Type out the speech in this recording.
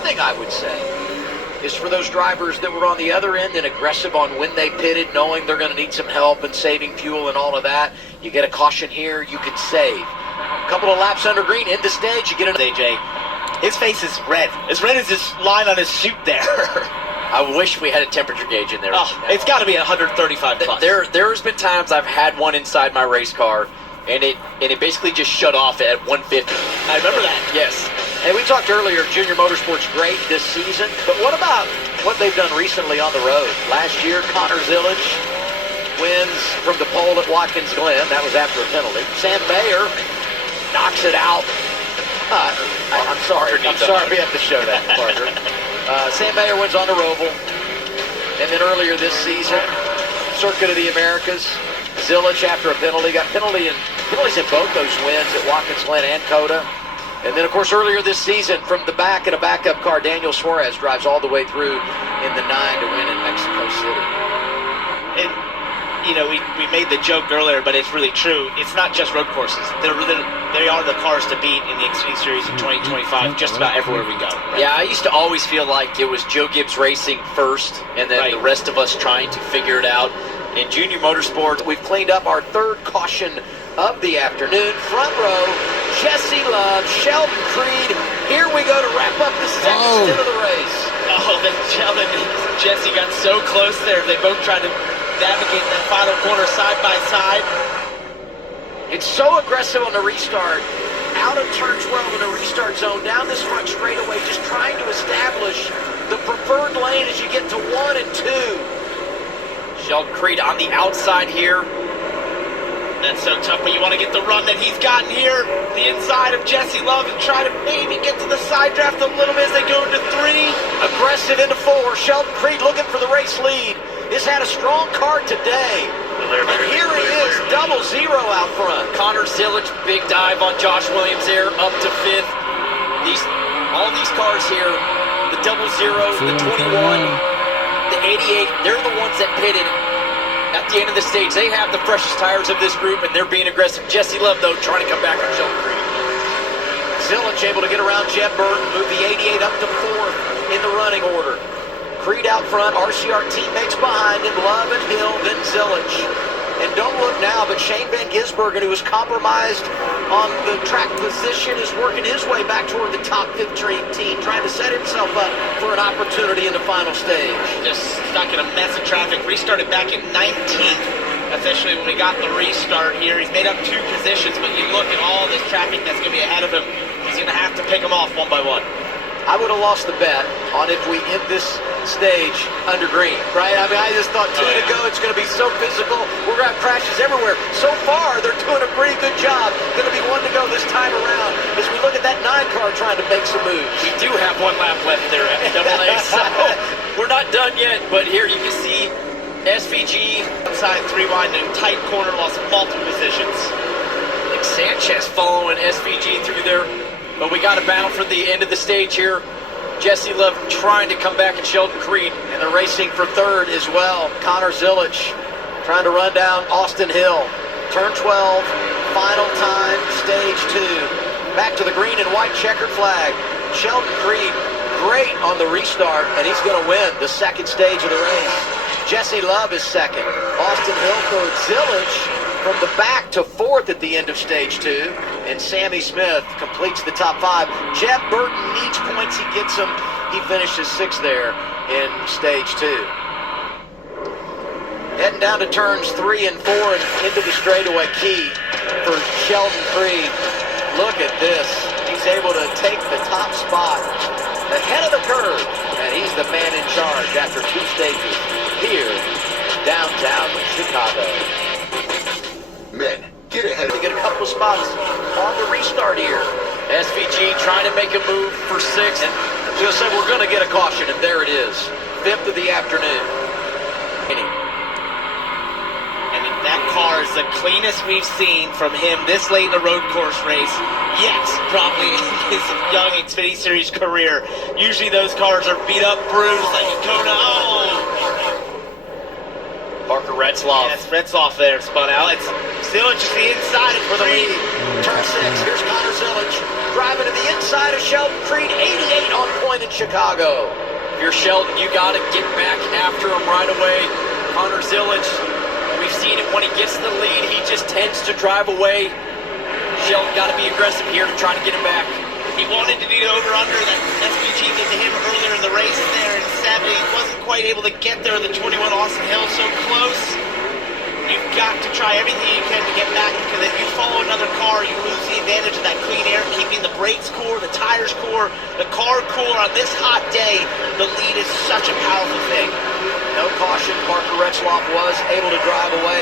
other thing I would say is for those drivers that were on the other end and aggressive on when they pitted, knowing they're going to need some help and saving fuel and all of that, you get a caution here, you can save. A couple of laps under green, end the stage, you get an AJ. His face is red. As red as this line on his suit there. I wish we had a temperature gauge in there. Oh, it's got to be 135 plus. There's been times I've had one inside my race car, and it basically just shut off at 150. I remember that. Yes. Hey, we talked earlier, Junior Motorsport's great this season, but what about what they've done recently on the road? Last year, Connor Zillage wins from the pole at Watkins Glen. That was after a penalty. Sam Bayer knocks it out. I'm sorry we have to show that, Parker. Sam Bayer wins on the Roval. And then earlier this season, Circuit of the Americas, Zillage after a penalty, got penalties in both those wins at Watkins Glen and Coda. And then, of course, earlier this season, from the back in a backup car, Daniel Suarez drives all the way through in the 9 to win in Mexico City. And, you know, we made the joke earlier, but it's really true. It's not just road courses. They are the cars to beat in the Xfinity Series in 2025, just about everywhere we go. Right? Yeah, I used to always feel like it was Joe Gibbs Racing first, and then the rest of us trying to figure it out. In Junior Motorsport, we've cleaned up our third caution of the afternoon. Front row, Jesse Love, Sheldon Creed. Here we go to wrap up the second stint of the race. Oh, Sheldon and Jesse got so close there. They both tried to navigate that final corner side by side. It's so aggressive on the restart. Out of turn 12 in the restart zone, down this front straightaway, just trying to establish the preferred lane as you get to 1 and 2. Sheldon Creed on the outside here. That's so tough, but you want to get the run that he's gotten here. The inside of Jesse Love and try to maybe get to the side draft a little bit as they go into 3. Aggressive into 4. Sheldon Creed looking for the race lead. Has had a strong car today. And here he is, 0-0 out front. Connor Zillage, big dive on Josh Williams there, up to 5th. All these cars here, the 0-0, the 21, the 88, they're the ones that pitted at the end of the stage. They have the freshest tires of this group, and they're being aggressive. Jesse Love, though, trying to come back on Sheldon Creed. Zillage able to get around Jeb Burton, move the 88 up to 4th in the running order. Creed out front, RCR teammates behind him, Love and Hill, then Zillage. And don't look now, but Shane Van Gisbergen, who was compromised on the track position, is working his way back toward the top 15, trying to set himself up for an opportunity in the final stage. Just stuck in a mess of traffic. Restarted back in 19th, officially, when we got the restart here. He's made up 2 positions, but you look at all this traffic that's going to be ahead of him. He's going to have to pick them off one by one. I would have lost the bet on if we end this stage under green, right? I mean, I just thought 2 to go, it's going to be so physical. We're going to have crashes everywhere. So far, they're doing a pretty good job. Going to be 1 to go this time around as we look at that 9 car trying to make some moves. We do have 1 lap left there at AA, so we're not done yet, but here you can see SVG. Outside 3 wide and tight corner, lost multiple positions. Nick Sanchez following SVG through there. But we got a battle for the end of the stage here. Jesse Love trying to come back at Sheldon Creed. And they're racing for 3rd as well. Connor Zillage trying to run down Austin Hill. Turn 12, final time, stage 2. Back to the green and white checkered flag. Sheldon Creed, great on the restart, and he's going to win the second stage of the race. Jesse Love is 2nd. Austin Hill 3rd. Zillage from the back to 4th at the end of stage 2. And Sammy Smith completes the top 5. Jeb Burton needs points. He gets them. He finishes 6th there in stage 2. Heading down to turns 3 and 4 and into the straightaway key for Sheldon Creed. Look at this. He's able to take the top spot ahead of the curve. And he's the man in charge after 2 stages here downtown Chicago. Men, get ahead. To get a couple of spots on the restart here. SVG trying to make a move for 6th. And just said we're going to get a caution, and there it is. 5th of the afternoon. And that car is the cleanest we've seen from him this late in a road course race. Yes, probably in his young Xfinity Series career. Usually those cars are beat up, bruised, like a Kona. Parker Retzloff. Yes, Retzloff there spun out. It's Zillage just the inside of for the Creed. lead. Turn 6, here's Connor Zillage driving to the inside of Sheldon Creed. 88 on point and Chicago. If you're Sheldon, you got to get back after him right away. Connor Zillage, we've seen it when he gets the lead, he just tends to drive away. Sheldon got to be aggressive here to try to get him back. He wanted to do the over-under that SPG did to him earlier in the race there, and sadly he wasn't quite able to get there. The 21 Austin Hill so close. You've got to try everything you can to get back, because if you follow another car, you lose the advantage of that clean air, keeping the brakes cool, the tires cool, the car cool. On this hot day, the lead is such a powerful thing. No caution. Parker Retzloff was able to drive away.